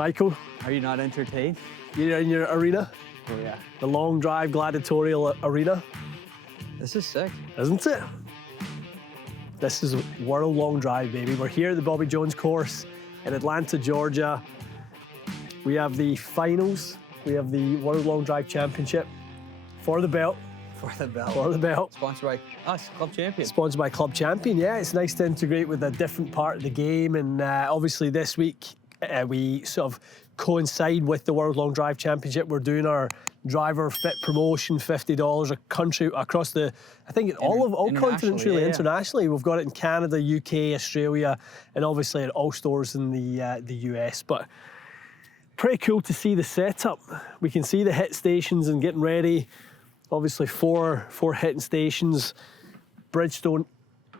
Michael, Are you not entertained? you're in your arena, Oh yeah. the Long Drive Gladiatorial Arena, This is sick. isn't it? This is World Long Drive, baby. We're here at the Bobby Jones course in Atlanta, Georgia. We have the finals. We have the World Long Drive Championship for the belt. For the belt. For the belt. Sponsored by us, Club Champion. Sponsored by Club Champion, yeah. It's nice to integrate with a different part of the game. And obviously this week, we sort of coincide with the World Long Drive Championship. We're doing our driver fit promotion, $50 a country across the, I think all continents really, internationally. We've got it in Canada, UK, Australia, and obviously at all stores in the US. But pretty cool to see the setup. We can see the hit stations and getting ready. Obviously four hitting stations, Bridgestone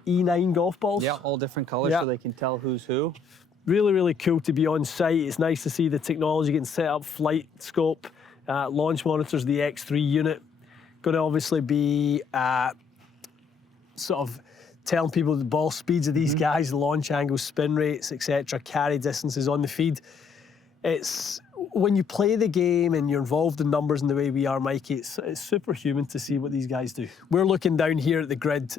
E9 golf balls. Yeah, all different colors so they can tell who's who. Really, really cool to be on site. It's nice to see the technology getting set up, flight scope, launch monitors, the X3 unit. Going to obviously be sort of telling people the ball speeds of these guys, the launch angles, spin rates, etc., carry distances on the feed. It's when you play the game and you're involved in numbers in the way we are, Mikey, it's superhuman to see what these guys do. We're looking down here at the grid.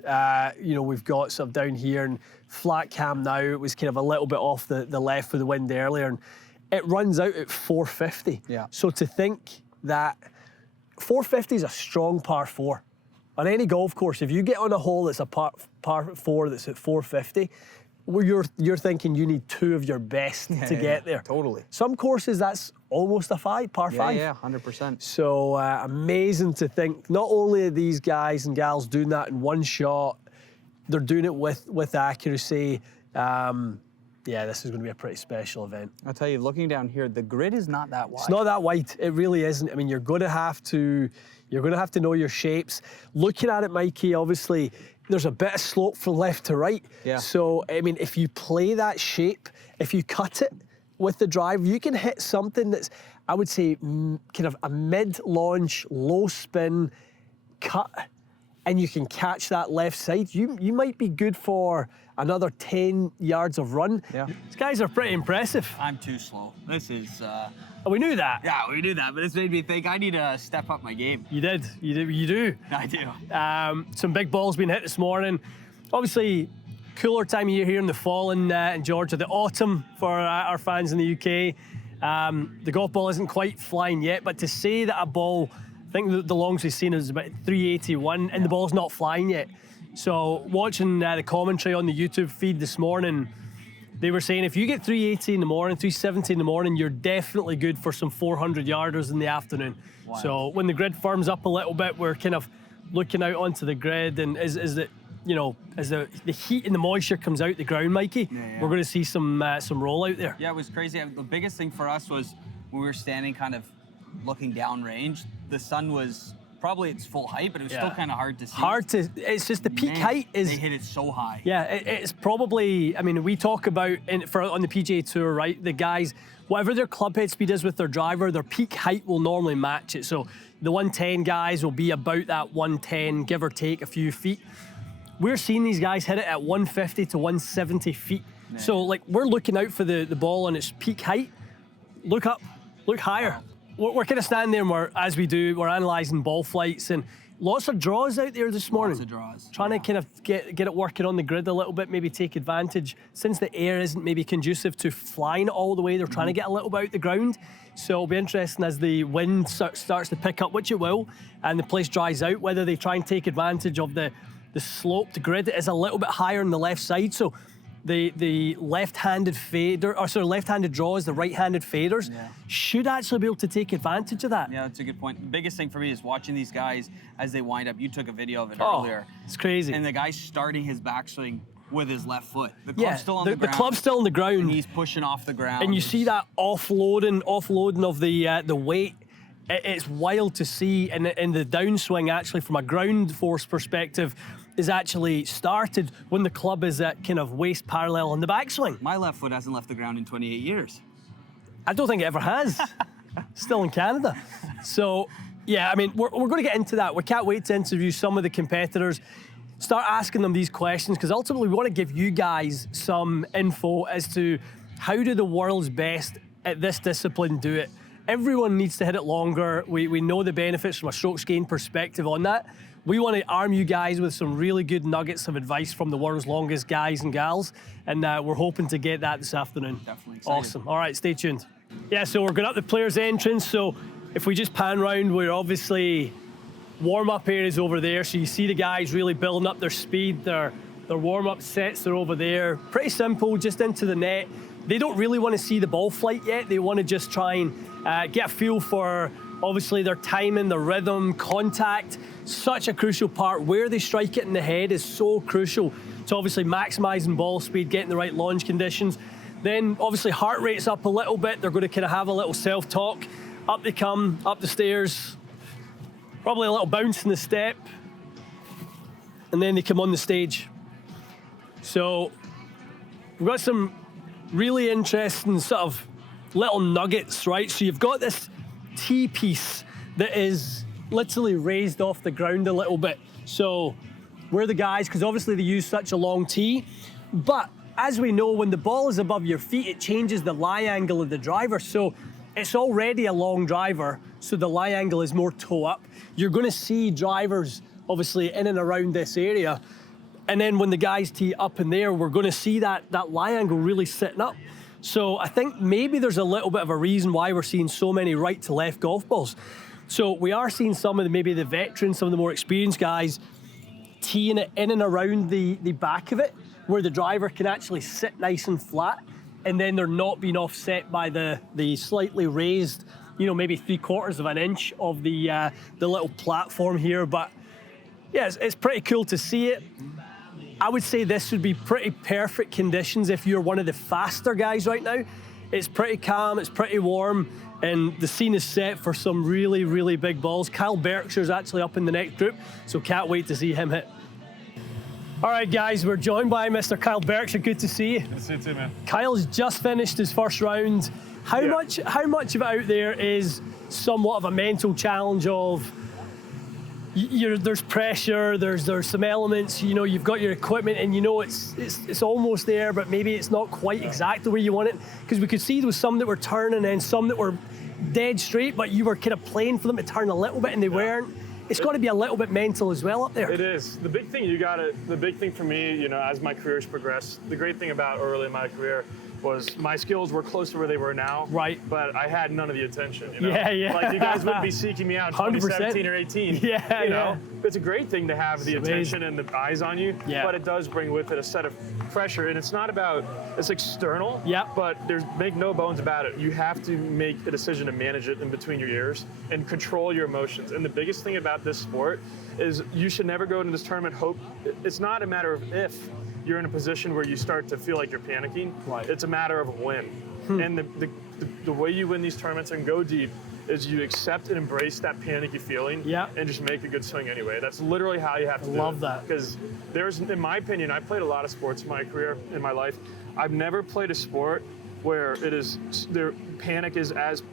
You know, we've got sort of down here and flat cam now. It was kind of a little bit off the left with the wind earlier, and it runs out at 450. Yeah. So to think that 450 is a strong par 4. On any golf course, if you get on a hole that's a par 4 that's at 450, where you're thinking you need 2 of your best to get there. Totally. Some courses that's almost a par 5. Yeah, 100%. So amazing to think not only are these guys and gals doing that in one shot, they're doing it with accuracy. Yeah, this is going to be a pretty special event. I'll tell you, looking down here, the grid is not that wide. It's not that wide. It really isn't. I mean, you're going to have to know your shapes. Looking at it, Mikey, obviously, there's a bit of slope from left to right. Yeah. So, I mean, if you play that shape, if you cut it with the drive, you can hit something that's, I would say, kind of a mid-launch, low spin cut, and you can catch that left side. You might be good for another 10 yards of run. Yeah. These guys are pretty impressive. I'm too slow. This is... Oh, we knew that. Yeah, we knew that, but this made me think I need to step up my game. You did. You do. I do. Some big balls being hit this morning. Obviously, cooler time of year here in the fall in Georgia. The autumn for our fans in the UK. The golf ball isn't quite flying yet, but to say that a ball, I think the longest we've seen is about 381, and the ball's not flying yet. So watching the commentary on the YouTube feed this morning, they were saying if you get 380 in the morning, 370 in the morning, you're definitely good for some 400 yarders in the afternoon. Wow. So when the grid firms up a little bit, we're kind of looking out onto the grid, and as the heat and the moisture comes out the ground, Mikey, we're going to see some roll out there. Yeah, it was crazy. The biggest thing for us was when we were standing kind of looking downrange, the sun was probably its full height, but it was still kind of hard to see. It's just the peak height is... They hit it so high. Yeah, it's probably, I mean, we talk about, on the PGA Tour, right, the guys, whatever their club head speed is with their driver, their peak height will normally match it. So the 110 guys will be about that 110, give or take a few feet. We're seeing these guys hit it at 150 to 170 feet. Yeah. So, like, we're looking out for the ball on its peak height. Look up, look higher. We're kind of standing there and we're analysing ball flights, and lots of draws out there this morning. Lots of draws. Trying to kind of get it working on the grid a little bit, maybe take advantage. Since the air isn't maybe conducive to flying it all the way, they're trying to get a little bit out the ground. So it'll be interesting as the wind starts to pick up, which it will, and the place dries out, whether they try and take advantage of the sloped grid. It is a little bit higher on the left side, so the left-handed fader, or sorry, left-handed draws, the right-handed faders, should actually be able to take advantage of that. Yeah, that's a good point. The biggest thing for me is watching these guys as they wind up. You took a video of it earlier. It's crazy. And the guy's starting his backswing with his left foot. The club's still on the ground. The club's still on the ground. And he's pushing off the ground. And you see that offloading of the weight. It's wild to see, and the downswing actually from a ground force perspective is actually started when the club is at kind of waist parallel on the backswing. My left foot hasn't left the ground in 28 years. I don't think it ever has. Still in Canada. So, yeah, I mean, we're going to get into that. We can't wait to interview some of the competitors, start asking them these questions, because ultimately we want to give you guys some info as to how do the world's best at this discipline do it. Everyone needs to hit it longer. We know the benefits from a strokes gain perspective on that. We want to arm you guys with some really good nuggets of advice from the world's longest guys and gals, and we're hoping to get that this afternoon. Definitely excited. Awesome. All right, stay tuned. Yeah, so we're going up the players' entrance. So if we just pan round, we're obviously warm-up areas over there. So you see the guys really building up their speed. Their warm-up sets are over there. Pretty simple, just into the net. They don't really want to see the ball flight yet. They want to just try and get a feel for, obviously, their timing, their rhythm, contact. Such a crucial part. Where they strike it in the head is so crucial to obviously maximizing ball speed, getting the right launch conditions. Then, obviously, heart rate's up a little bit. They're going to kind of have a little self-talk. Up they come, up the stairs. Probably a little bounce in the step. And then they come on the stage. So we've got some really interesting sort of little nuggets, right? So you've got this T-piece that is literally raised off the ground a little bit. So we're the guys, because obviously they use such a long tee, but as we know, when the ball is above your feet, it changes the lie angle of the driver. So it's already a long driver, so the lie angle is more toe up. You're going to see drivers obviously in and around this area. And then when the guys tee up in there, we're going to see that lie angle really sitting up. So I think maybe there's a little bit of a reason why we're seeing so many right to left golf balls. So we are seeing some of maybe the veterans, some of the more experienced guys teeing it in and around the back of it, where the driver can actually sit nice and flat, and then they're not being offset by the slightly raised, maybe 3/4 of an inch of the little platform here. But yeah, it's pretty cool to see it. I would say this would be pretty perfect conditions if you're one of the faster guys right now. It's pretty calm, it's pretty warm, and the scene is set for some really, really big balls. Kyle Berkshire's actually up in the next group, so can't wait to see him hit. All right, guys, we're joined by Mr. Kyle Berkshire. Good to see you. Good to see you too, man. Kyle's just finished his first round. How much of it out there is somewhat of a mental challenge of there's pressure, there's some elements, you've got your equipment and it's almost there, but maybe it's not quite exactly where you want it? Because we could see there was some that were turning and some that were dead straight, but you were kind of playing for them to turn a little bit and they weren't. It's got to be a little bit mental as well up there. It is. The big thing for me, as my career's progressed, the great thing about early in my career was my skills were close to where they were now. Right. But I had none of the attention. Yeah. Like you guys wouldn't be seeking me out in 2017 or 18. Yeah. It's a great thing to have the attention and the eyes on you. Yeah. But it does bring with it a set of pressure, and it's external. Yeah. But make no bones about it. You have to make a decision to manage it in between your ears and control your emotions. And the biggest thing about this sport is you should never go into this tournament it's not a matter of if you're in a position where you start to feel like you're panicking. Right. It's a matter of when. And the way you win these tournaments and go deep is you accept and embrace that panicky feeling and just make a good swing anyway. That's literally how you have to do it. Love that. Because in my opinion, I played a lot of sports in my career, in my life. I've never played a sport where panic is as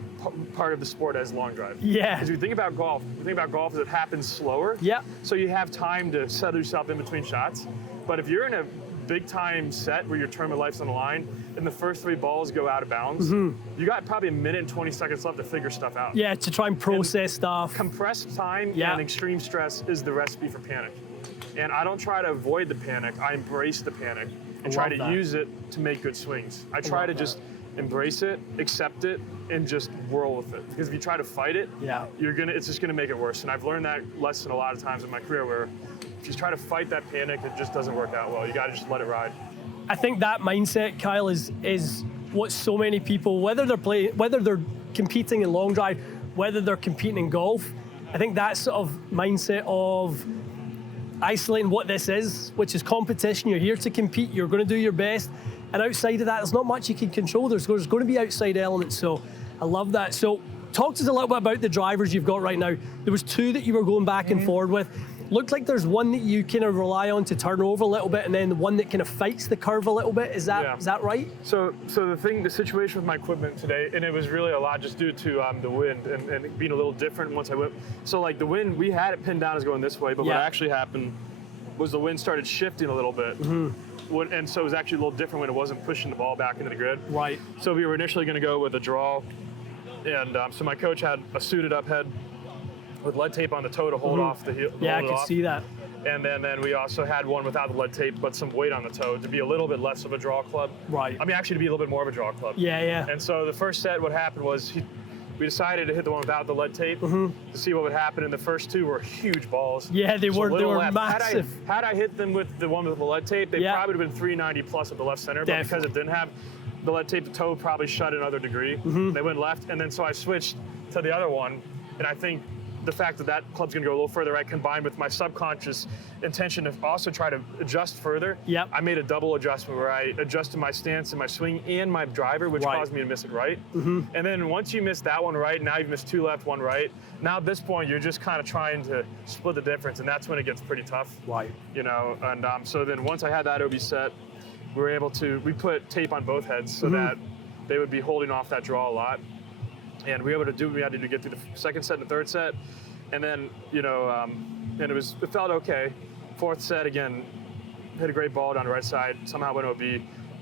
part of the sport as long drive. Yeah. Because you think about golf, is it happens slower. Yeah. So you have time to settle yourself in between shots. But if you're in a big time set where your tournament life's on the line and the first 3 balls go out of bounds, you got probably a minute and 20 seconds left to figure stuff out. Yeah, to try and process stuff. Compressed time and extreme stress is the recipe for panic. And I don't try to avoid the panic, I embrace the panic and try to use it to make good swings. I try to just embrace it, accept it, and just whirl with it. Because if you try to fight it, it's just gonna make it worse. And I've learned that lesson a lot of times in my career where if you try to fight that panic, it just doesn't work out well. You gotta just let it ride. I think that mindset, Kyle, is what so many people, whether they're competing in long drive, whether they're competing in golf, I think that sort of mindset of isolating what this is, which is competition. You're here to compete, you're going to do your best, and outside of that, there's not much you can control. There's going to be outside elements, so I love that. So talk to us a little bit about the drivers you've got right now. There was 2 that you were going back and forward with. Looked like there's one that you kind of rely on to turn over a little bit, and then the one that kind of fights the curve a little bit. Is that right? So the situation with my equipment today, and it was really a lot just due to the wind and being a little different once I went. So like the wind, we had it pinned down as going this way, but what actually happened was the wind started shifting a little bit. and so it was actually a little different when it wasn't pushing the ball back into the grid. Right. So we were initially going to go with a draw, and so my coach had a suited up head with lead tape on the toe to hold off the heel. Yeah, I could see that. And then we also had one without the lead tape, but some weight on the toe to be a little bit less of a draw club. Right. I mean, actually to be a little bit more of a draw club. Yeah, yeah. And so the first set, what happened was we decided to hit the one without the lead tape to see what would happen. And the first two were huge balls. Yeah, they were left. massive. Had I hit them with the one with the lead tape, they probably would have been 390 plus at the left center. Definitely. But because it didn't have the lead tape, the toe probably shut another degree. They went left, and then so I switched to the other one, and I think the fact that that club's going to go a little further right, combined with my subconscious intention to also try to adjust further, I made a double adjustment where I adjusted my stance and my swing and my driver, which caused me to miss it right. And then once you miss that one right, now you've missed 2 left, 1 right. Now at this point, you're just kind of trying to split the difference, and that's when it gets pretty tough. Right. You know, and so then once I had that OB set, we put tape on both heads so that they would be holding off that draw a lot. And we were able to do what we had to do to get through the second set and the third set. And then, you know, and it felt okay. Fourth set, again, hit a great ball down the right side, somehow went OB.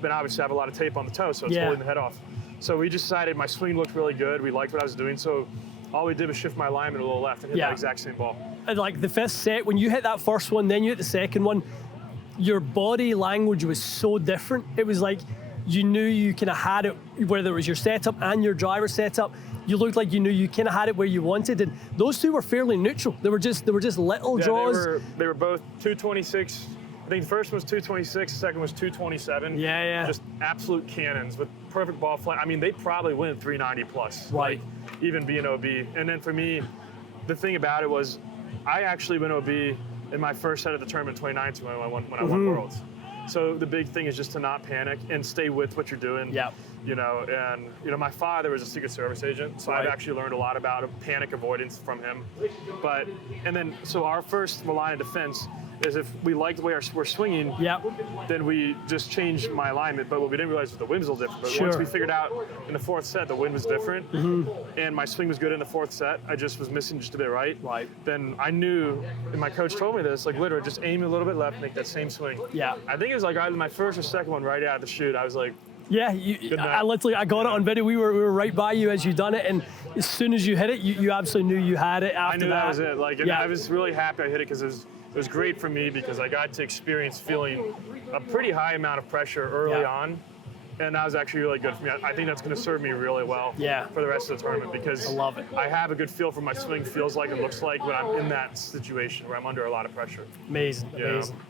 But obviously I have a lot of tape on the toe, so it's holding the head off. So we just decided my swing looked really good. We liked what I was doing. So all we did was shift my alignment a little left and hit that exact same ball. And like the fifth set, when you hit that first one, then you hit the second one, your body language was so different. It was like you knew you kind of had it, whether it was your setup and your driver setup. You looked like you knew you kind of had it where you wanted, and those two were fairly neutral. They were just little draws. They were both 226. I think the first one was 226, the second was 227. Yeah, yeah. Just absolute cannons with perfect ball flight. I mean, they probably went 390 plus. Right. Like, even being OB. And then for me, the thing about it was, I actually went OB in my first set of the tournament in 2019 when I won Worlds. So the big thing is just to not panic and stay with what you're doing. Yeah. You know, and you know, my father was a Secret Service agent, so I've actually learned a lot about panic avoidance from him. So our first line of defense is if we liked the way we're swinging, then we just changed my alignment. But what we didn't realize was the wind was a little different. But once we figured out in the fourth set the wind was different, and my swing was good in the fourth set, I just was missing just a bit right. Then I knew, and my coach told me this, like literally just aim a little bit left, make that same swing. I think it was like either my first or second one right out of the chute. I was like, yeah, I got it on video. We were right by you as you done it, and as soon as you hit it, you absolutely knew you had it. After I knew that was it. Like, and I was really happy I hit it because it was great for me because I got to experience feeling a pretty high amount of pressure early on. And that was actually really good for me. I think that's going to serve me really well for the rest of the tournament because I love it. I have a good feel for my swing feels like and looks like when I'm in that situation where I'm under a lot of pressure. Amazing.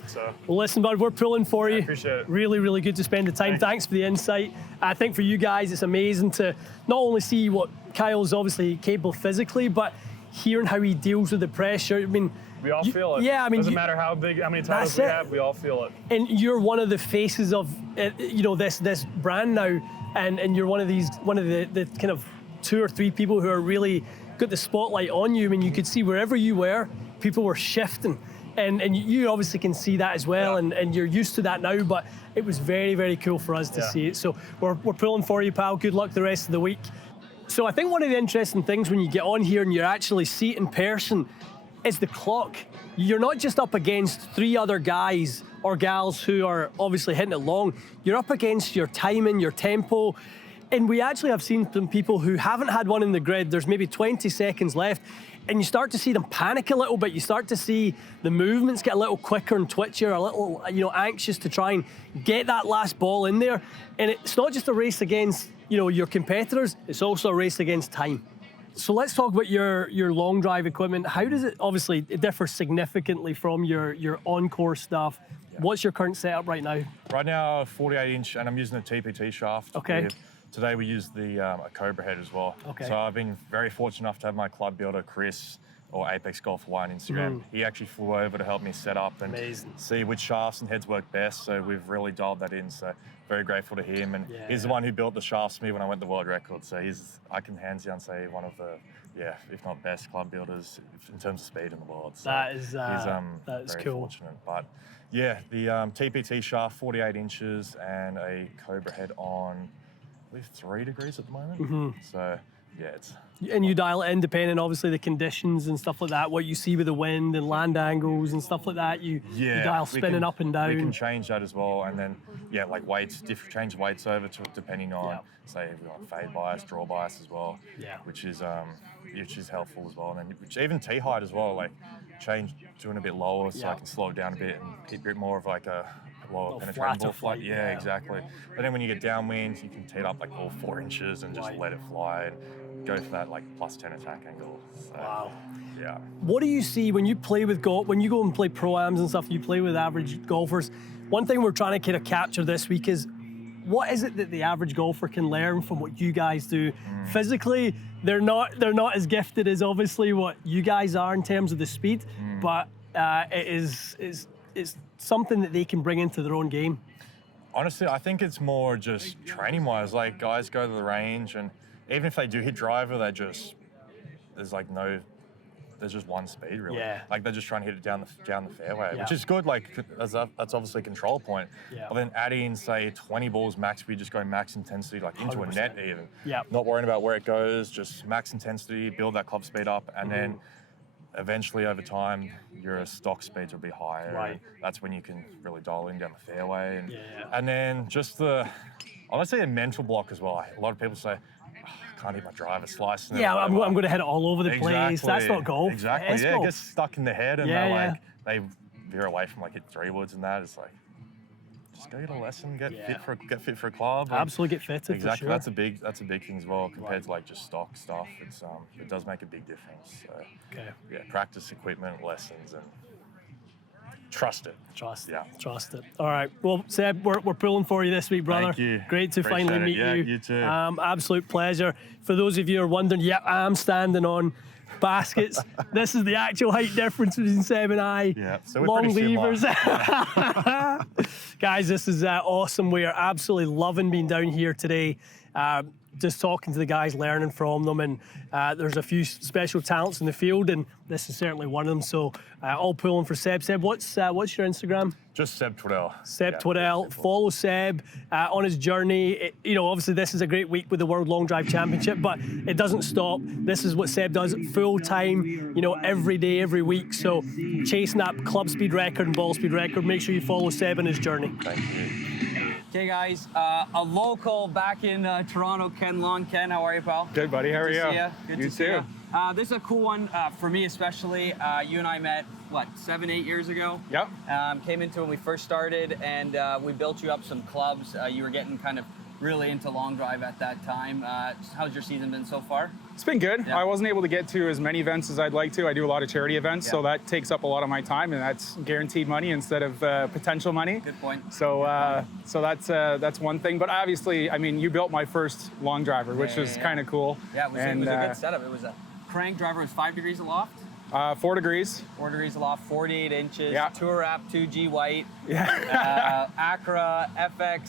So. Well, listen, bud, we're pulling for you. I appreciate it. Really, really good to spend the time. Thanks for the insight. I think for you guys, it's amazing to not only see what Kyle's obviously capable physically, but hearing how he deals with the pressure. I mean, we all feel it. Yeah, I mean, doesn't matter how many titles we have, we all feel it. And you're one of the faces of, this brand now, and you're one of the kind of 2 or 3 people who are really got the spotlight on you. I mean, you could see wherever you were, people were shifting, and you obviously can see that as well, and you're used to that now. But it was very, very cool for us to see it. So we're pulling for you, pal. Good luck the rest of the week. So I think one of the interesting things when you get on here and you actually see it in person is the clock. You're not just up against 3 other guys or gals who are obviously hitting it long. You're up against your timing, your tempo. And we actually have seen some people who haven't had one in the grid. There's maybe 20 seconds left, and you start to see them panic a little bit. You start to see the movements get a little quicker and twitchier, a little anxious to try and get that last ball in there. And it's not just a race against your competitors, it's also a race against time. So let's talk about your long drive equipment. How does it, obviously, it differs significantly from your on-course stuff. Yeah. What's your current setup right now? Right now, 48-inch, and I'm using a TPT shaft. Okay. Today we use a Cobra head as well. Okay. So I've been very fortunate enough to have my club builder, Chris, or Apex Golf Hawaii on Instagram. He actually flew over to help me set up and see which shafts and heads work best. So we've really dialed that in. So very grateful to him. And he's the one who built the shafts for me when I went to world record. So I can hands down say one of the, if not best club builders in terms of speed in the world. So that is very cool. Fortunate. But yeah, the TPT shaft, 48 inches and a Cobra head on, I believe 3 degrees at the moment. So yeah, it's. And you dial it in depending, obviously, the conditions and stuff like that, what you see with the wind and land angles and stuff like that. You dial spinning up and down. We can change that as well. And then, yeah, like weights, change weights over to depending on, say, if we want fade bias, draw bias as well, which is helpful as well. And then even tee height as well, like doing a bit lower so I can slow it down a bit and keep it more of like a lower penetrating ball flight. Yeah, exactly. But then when you get downwind, you can tee it up like all 4 inches and just let it fly and go for that like +10 attack angle. So, wow. Yeah. What do you see when you play with golf, when you go and play pro-ams and stuff, you play with average golfers? One thing we're trying to kind of capture this week is what is it that the average golfer can learn from what you guys do? Physically, they're not as gifted as obviously what you guys are in terms of the speed, but it is something that they can bring into their own game. Honestly, I think it's more just training-wise. Like guys go to the range, and even if they do hit driver, there's just one speed really. Yeah. Like they're just trying to hit it down the fairway, which is good. Like that's obviously a control point. Yeah. But then adding say 20 balls max speed, just going max intensity like into 100%. A net even. Yeah. Not worrying about where it goes, just max intensity, build that club speed up, and then eventually over time your stock speeds will be higher. Right. That's when you can really dial in down the fairway, and then just I would say a mental block as well. A lot of people say, can't hit my driver slicing. Yeah, I'm going to hit it all over the place. That's not golf. Exactly. It's golf. golf. It gets stuck in the head, and they veer away from like hit 3 woods and that. It's like just go get a lesson, get fit for a club. Absolutely, get fitted. Exactly. For sure. That's a big thing as well compared to like just stock stuff. It's it does make a big difference. So yeah, practice equipment, lessons, and trust it. Trust it. All right. Well, Seb, we're pulling for you this week, brother. Thank you. Great to Appreciate finally meet it. you. You too. Absolute pleasure. For those of you who are wondering, I'm standing on baskets. This is the actual height difference between Seb and I. Yeah, so we're long pretty levers. Guys, this is awesome. We are absolutely loving being down here today. Just talking to the guys, learning from them, and there's a few special talents in the field, and this is certainly one of them. So, all pulling for Seb. Seb, what's your Instagram? Just Seb Twaddell. Seb Twaddell. Follow Seb on his journey. Obviously this is a great week with the World Long Drive Championship, but it doesn't stop. This is what Seb does full time, every day, every week. So, chasing that club speed record and ball speed record. Make sure you follow Seb on his journey. Thank you. Okay, guys, a local back in Toronto, Ken Long. Ken, how are you, pal? Good, buddy. How are you? Good to see you. This is a cool one for me, especially. You and I met, 7-8 years ago? Yep. Came into when we first started, and we built you up some clubs. You were getting kind of really into long drive at that time. How's your season been so far? It's been good. Yeah. I wasn't able to get to as many events as I'd like to. I do a lot of charity events, so that takes up a lot of my time, and that's guaranteed money instead of potential money. Good point. So, so that's one thing. But obviously, I mean, you built my first long driver, which was kind of cool. Yeah, it was a good setup. It was a crank driver. It was 5 degrees aloft. 4 degrees. 4 degrees aloft, 48 inches. Yeah. Tour app, 2G white. Yeah. Acura FX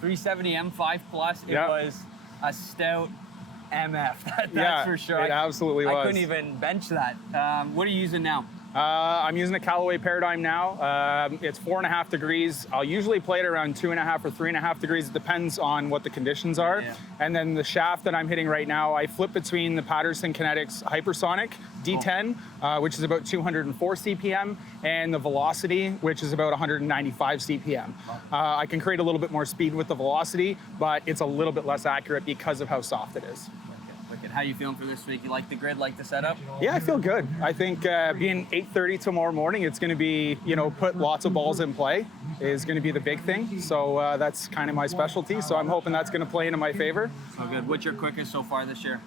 370 M5 Plus. It was a stout MF. That's for sure. It absolutely was. I couldn't even bench that. What are you using now? I'm using a Callaway Paradigm now. It's 4.5 degrees. I'll usually play it around 2.5 or 3.5 degrees. It depends on what the conditions are. Yeah. And then the shaft that I'm hitting right now, I flip between the Patterson Kinetics Hypersonic D10, which is about 204 CPM, and the Velocity, which is about 195 CPM. I can create a little bit more speed with the Velocity, but it's a little bit less accurate because of how soft it is. How are you feeling for this week? You like the grid, like the setup? Yeah, I feel good. I think being 8:30 tomorrow morning, it's going to be, put lots of balls in play is going to be the big thing. So that's kind of my specialty. So I'm hoping that's going to play into my favor. Oh, good. What's your quickest so far this year?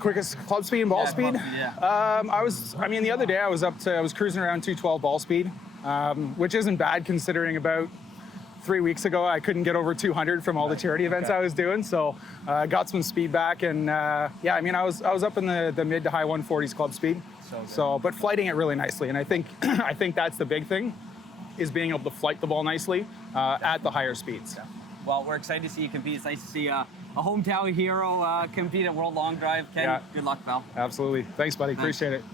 Quickest club speed and ball speed? Club speed, yeah. The other day I was cruising around 212 ball speed, which isn't bad considering about 3 weeks ago, I couldn't get over 200 from all the charity events I was doing, so I got some speed back, and I was up in the mid to high 140s club speed. But flighting it really nicely, and I think that's the big thing, is being able to flight the ball nicely at the higher speeds. Yeah. Well, we're excited to see you compete. It's nice to see a hometown hero compete at World Long Drive. Ken, good luck, pal. Absolutely. Thanks, buddy. Appreciate it.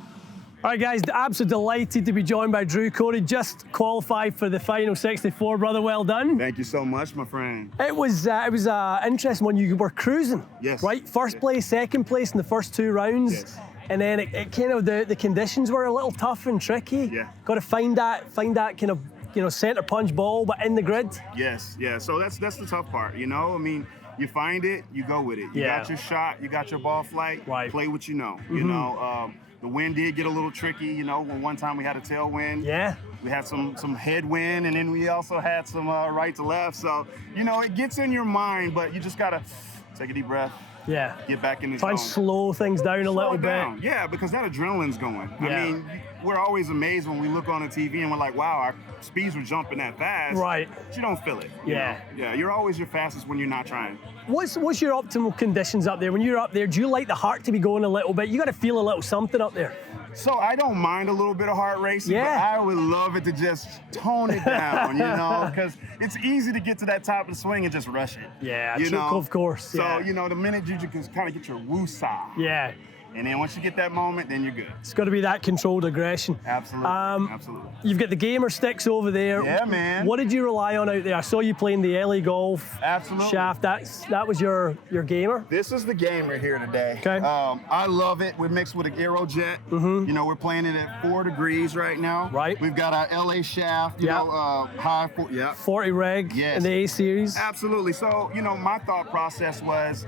All right, guys, absolutely delighted to be joined by Drew. Cody just qualified for the final 64, brother. Well done. Thank you so much, my friend. It was interesting when you were cruising. Yes. Right, first place, second place in the first 2 rounds. Yes. And then it kind of the conditions were a little tough and tricky. Yeah. Got to find that kind of center punch ball, but in the grid. Yes, yeah. So that's the tough part, you know. I mean, you find it, you go with it. You got your shot, you got your ball flight. Right. Play what you know. You know, the wind did get a little tricky. You know, when one time we had a tailwind. Yeah. We had some headwind, and then we also had some right to left. So you know, it gets in your mind, but you just gotta take a deep breath. Yeah. Get back in the Try and zone. slow things down a little bit. Yeah, because that adrenaline's going. Yeah. I mean, we're always amazed when we look on the TV and we're like, wow, our speeds were jumping that fast. Right. But you don't feel it. you Yeah. know? Yeah, you're always your fastest when you're not trying. What's your optimal conditions up there? When you're up there, do you like the heart to be going a little bit? You got to feel a little something up there. So I don't mind a little bit of heart racing, Yeah. but I would love it to just tone it down, you know, because it's easy to get to that top of the swing and just rush it. Yeah, you true, know? of course. So, Yeah. you know, the minute you can kind of get your woo-saw, Yeah. and then once you get that moment, then you're good. It's got to be that controlled aggression. Absolutely, absolutely. You've got the gamer sticks over there. Yeah, man. What did you rely on out there? I saw you playing the LA Golf Absolutely. shaft. That was your gamer? This is the gamer here today. Okay. I love it. We're mixed with an Aerojet. You know, we're playing it at 4 degrees right now. Right. We've got our LA shaft, you Yeah. know, high, 40 reg Yes. in the A series. Absolutely. So, you know, my thought process was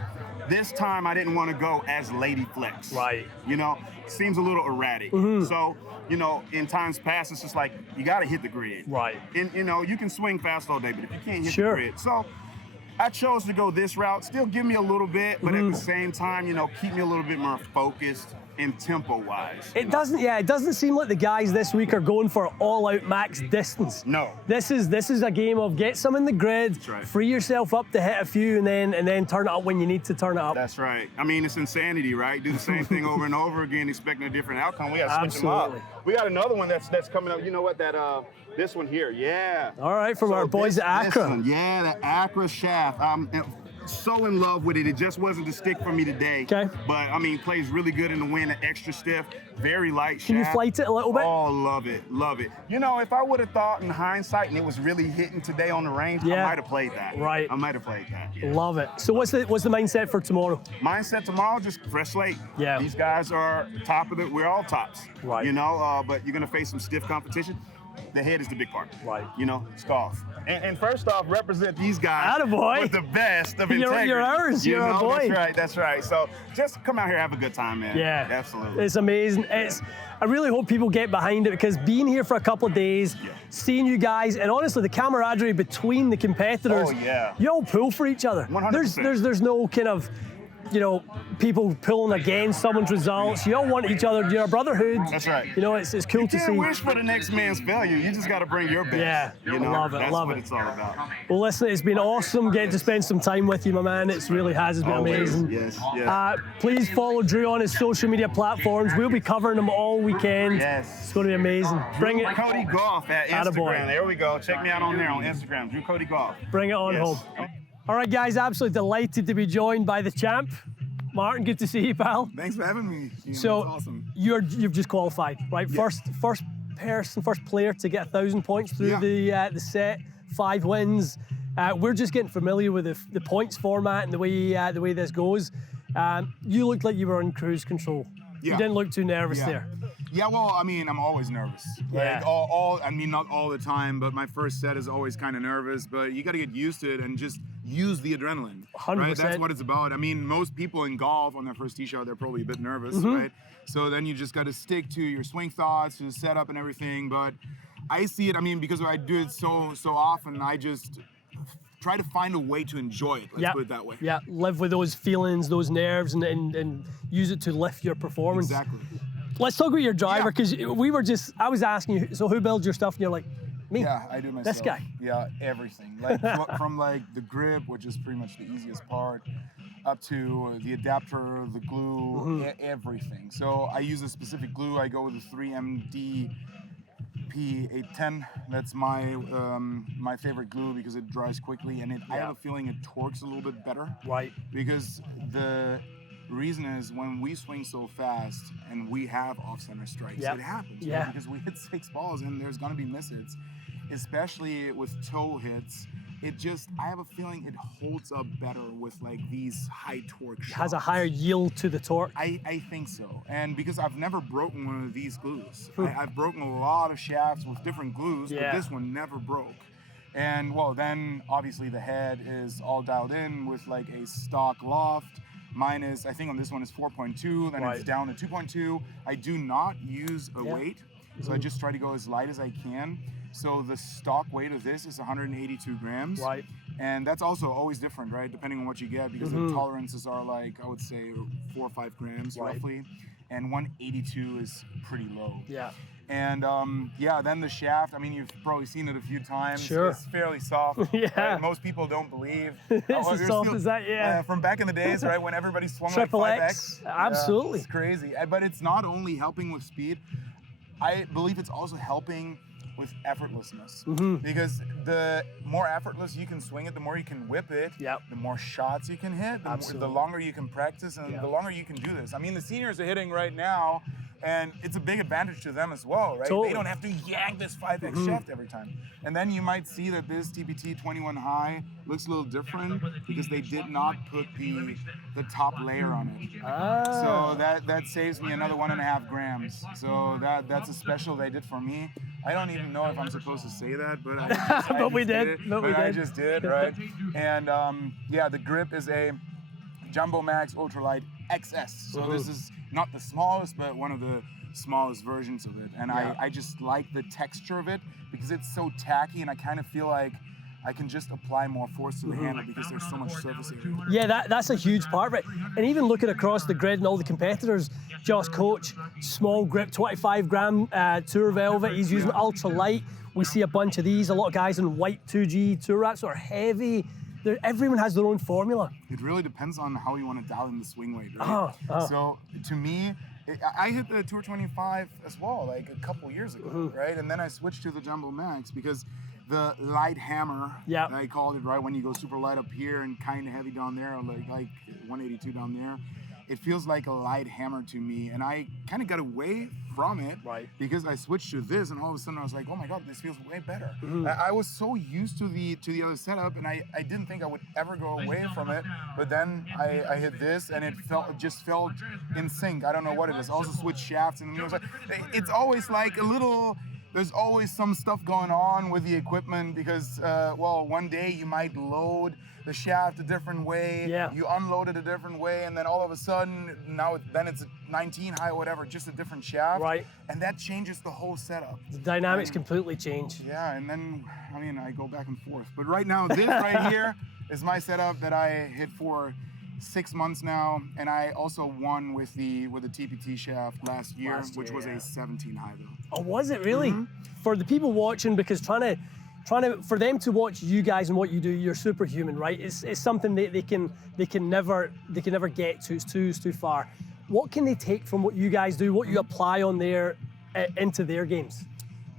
this time I didn't want to go as lady flex. Right. You know, seems a little erratic. So, you know, in times past, it's just like, you got to hit the grid. Right. And, you know, you can swing fast all day, but if you can't hit Sure. the grid. So, I chose to go this route. Still give me a little bit, but at the same time, you know, keep me a little bit more focused and tempo-wise. It doesn't seem like the guys this week are going for all-out max distance. No. This is a game of get some in the grid, That's right. free yourself up to hit a few, and then turn it up when you need to turn it up. That's right. I mean, it's insanity, right? Do the same thing over and over again, expecting a different outcome. We got to switch them up. Absolutely. We got another one that's coming up. You know what? This one here, yeah. All right, from our boys at this Accra. one, yeah, the Accra shaft. I'm so in love with it. It just wasn't the stick for me today. Okay. But I mean, plays really good in the wind, an extra stiff, very light shaft. Can you flight it a little bit? Oh, love it, love it. You know, if I would have thought in hindsight and it was really hitting today on the range, Yeah. I might have played that. Right. I might have played that. Yeah. Love it. So what's the mindset for tomorrow? Mindset tomorrow, just fresh slate. Yeah. These guys are top of we're all tops. Right. You know, but you're gonna face some stiff competition. The head is the big part. Right. You know, scarf. And first off, represent these guys Attaboy. with the best of You're- integrity. you're ours. You You're our know, boy. That's right. So just come out here, have a good time, man. Yeah. Absolutely. It's amazing. I really hope people get behind it because being here for a couple of days, seeing you guys, and honestly, the camaraderie between the competitors, Oh, yeah. you all pull for each other. 100%. There's no kind of, you know, people pulling against someone's results. You all want each other. You're a brotherhood. That's right. You know, it's cool You to can't see. wish for the next man's failure. You just got to bring your best. Yeah. You know, Love it, that's love what it. it's all about. Well, listen, it's been awesome getting to spend some time with you, my man. It really has. It's been Always. amazing. Yes, yes. Please follow Drew on his social media platforms. We'll be covering them all weekend. Yes. It's going to be amazing. Bring it. Cody Golf at Instagram. Attaboy. There we go. Check me out on there on Instagram. Drew Cody Golf. Bring it on Yes. home. All right, guys, absolutely delighted to be joined by the champ. Martin, good to see you, pal. Thanks for having me. You know, So it's awesome. you've just qualified, right? Yeah. First player to get 1,000 points through the set, 5 wins. We're just getting familiar with the points format and the way this goes. You looked like you were on cruise control. You Yeah. didn't look too nervous Yeah. there. Yeah, well, I mean, I'm always nervous. Yeah. I mean, not all the time, but my first set is always kind of nervous. But you got to get used to it and just use the adrenaline. 100%. Right? That's what it's about. I mean, most people in golf on their first tee shot, they're probably a bit nervous, Mm-hmm. right? So then you just got to stick to your swing thoughts, to the setup and everything. But I see it. I mean, because I do it so often, I just try to find a way to enjoy it. Let's put it that way. Yeah, live with those feelings, those nerves, and use it to lift your performance. Exactly. Let's talk about your driver, Yeah. because I was asking you, so who builds your stuff? And you're like, me. Yeah, I do myself. This guy. Yeah, everything. Like from like the grip, which is pretty much the easiest part, up to the adapter, the glue, everything. So I use a specific glue. I go with the 3MD P810. That's my my favorite glue because it dries quickly and I have a feeling it torques a little bit better. Right. Because The reason is when we swing so fast and we have off-center strikes, it happens, right? Because we hit 6 balls and there's gonna be misses, especially with toe hits. I have a feeling it holds up better with like these high torque shots. Has a higher yield to the torque. I think so. And because I've never broken one of these glues. I've broken a lot of shafts with different glues, but this one never broke. And well, then obviously the head is all dialed in with like a stock loft. Mine is, I think on this one is 4.2, then it's down to 2.2. I do not use a weight, so I just try to go as light as I can. So the stock weight of this is 182 grams. Right. And that's also always different, right? Depending on what you get, because the tolerances are like, I would say 4 or 5 grams roughly. And 182 is pretty low. Yeah. And then the shaft, I mean, you've probably seen it a few times. Sure. It's fairly soft. Yeah. Right? Most people don't believe. It's as soft as that, from back in the days, right, when everybody swung Triple like 5X. X, absolutely. It's crazy. But it's not only helping with speed, I believe it's also helping with effortlessness. Because the more effortless you can swing it, the more you can whip it, the more shots you can hit, the longer you can practice, and the longer you can do this. I mean, the seniors are hitting right now, and it's a big advantage to them as well, right? Totally. They don't have to yank this 5X shaft every time. And then you might see that this TPT 21 high looks a little different because they did not put the top layer on it. So that saves me another 1.5 grams. So that's a special they did for me. I don't even know if I'm supposed to say that, but I just did, right? And the grip is a Jumbo Max Ultralight XS. So this is not the smallest, but one of the smallest versions of it. And I just like the texture of it because it's so tacky, and I kind of feel like I can just apply more force to the handle because there's so much surface area. Yeah, that's a huge part of it. And even looking across the grid and all the competitors, Josh Coach, small grip, 25 gram Tour Velvet, he's using ultra light. We see a bunch of these, a lot of guys in white 2G Tour Rats are heavy. Everyone has their own formula. It really depends on how you want to dial in the swing weight, right? So to me, I hit the Tour 25 as well, like a couple years ago, right? And then I switched to the Jumbo Max because the light hammer, I called it, right? When you go super light up here and kind of heavy down there, like 182 down there, it feels like a light hammer to me. And I kind of got away from it because I switched to this, and all of a sudden I was like, oh my God, this feels way better. I was so used to the other setup, and I didn't think I would ever go away from it. But then I hit this, and it just felt in sync. I don't know what it is. I also switched shafts, and it was like, it's always like a little. There's always some stuff going on with the equipment because, one day you might load the shaft a different way, you unload it a different way, and then all of a sudden, then it's a 19 high or whatever, just a different shaft. Right. And that changes the whole setup. The dynamics completely change. Yeah, and then, I mean, I go back and forth. But right now, this right here is my setup that I hit for 6 months now, and I also won with the TPT shaft last year, which was a 17 high though. Oh, was it really? For the people watching, because trying to for them to watch you guys and what you do, you're superhuman, right? It's something they can never get to. It's too far. What can they take from what you guys do, what you apply on there into their games?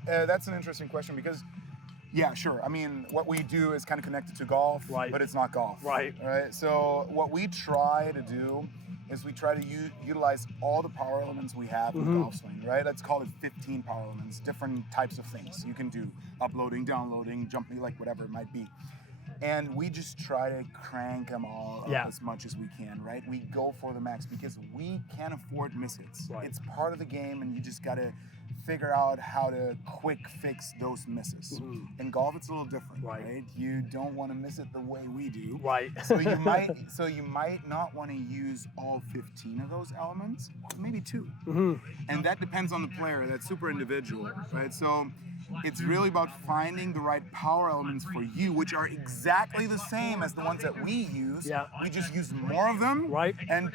That's an interesting question because. Yeah, sure. I mean, what we do is kind of connected to golf, but it's not golf. Right. So what we try to do is we try to utilize all the power elements we have in the golf swing, right? Let's call it 15 power elements, different types of things you can do. Uploading, downloading, jumping, like whatever it might be. And we just try to crank them all up as much as we can, right? We go for the max because we can't afford miss hits. It's part of the game, and you just got to figure out how to quick fix those misses. In golf, it's a little different, right? You don't want to miss it the way we do. Right. So you might not want to use all 15 of those elements, maybe 2. And that depends on the player. That's super individual, right? So it's really about finding the right power elements for you, which are exactly the same as the ones that we use. We just use more of them, and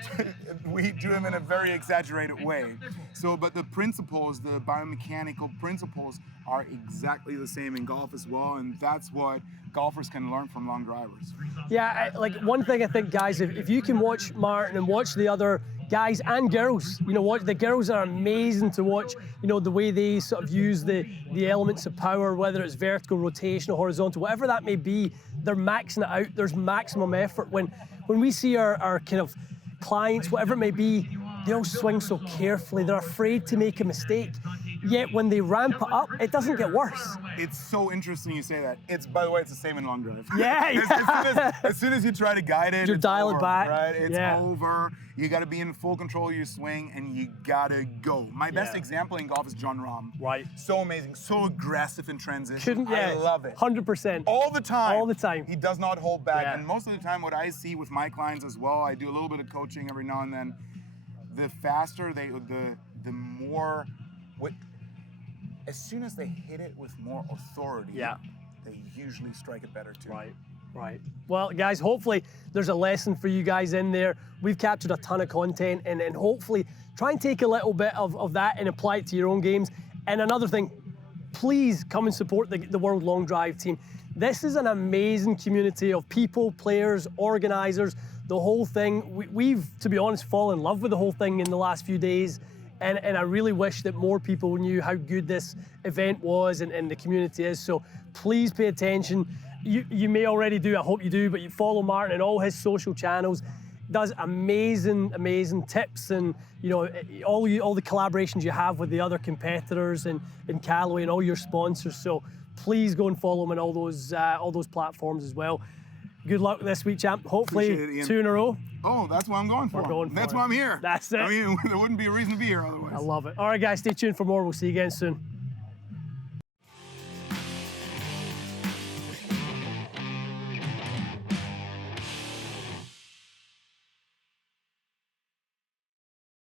we do them in a very exaggerated way. So, but the principles, the biomechanical principles, are exactly the same in golf as well, and that's what golfers can learn from long drivers. Yeah, like one thing I think, guys, if you can watch Martin and watch the other guys and girls, the girls are amazing to watch, the way they sort of use the elements of power, whether it's vertical, rotational, horizontal, whatever that may be, they're maxing it out. There's maximum effort. When we see our kind of clients, whatever it may be, they all swing so carefully. They're afraid to make a mistake. Yet when they ramp it up, it doesn't get worse. It's so interesting you say that. It's, by the way, it's the same in long drive. Yeah. As soon as you try to guide it, You it's dial it over, back. right? It's over. You got to be in full control of your swing, and you gotta go. My best example in golf is John Rahm. Right. So amazing, so aggressive in transition. I love it. 100%. All the time. All the time. He does not hold back. Yeah. And most of the time, what I see with my clients as well, I do a little bit of coaching every now and then. The faster the more, as soon as they hit it with more authority, they usually strike it better too. Right. Well, guys, hopefully there's a lesson for you guys in there. We've captured a ton of content, and hopefully try and take a little bit of that and apply it to your own games. And another thing, please come and support the World Long Drive team. This is an amazing community of people, players, organizers, the whole thing. We've, to be honest, fallen in love with the whole thing in the last few days. And I really wish that more people knew how good this event was and the community is. So please pay attention. You may already do, I hope you do, but you follow Martin and all his social channels. Does amazing tips, and all the collaborations you have with the other competitors and Callaway and all your sponsors. So please go and follow him on all those platforms as well. Good luck this week, champ. Hopefully 2 in a row. Oh, that's what I'm going for. That's why I'm here. That's it. I mean, there wouldn't be a reason to be here otherwise. I love it. All right, guys, stay tuned for more. We'll see you again soon.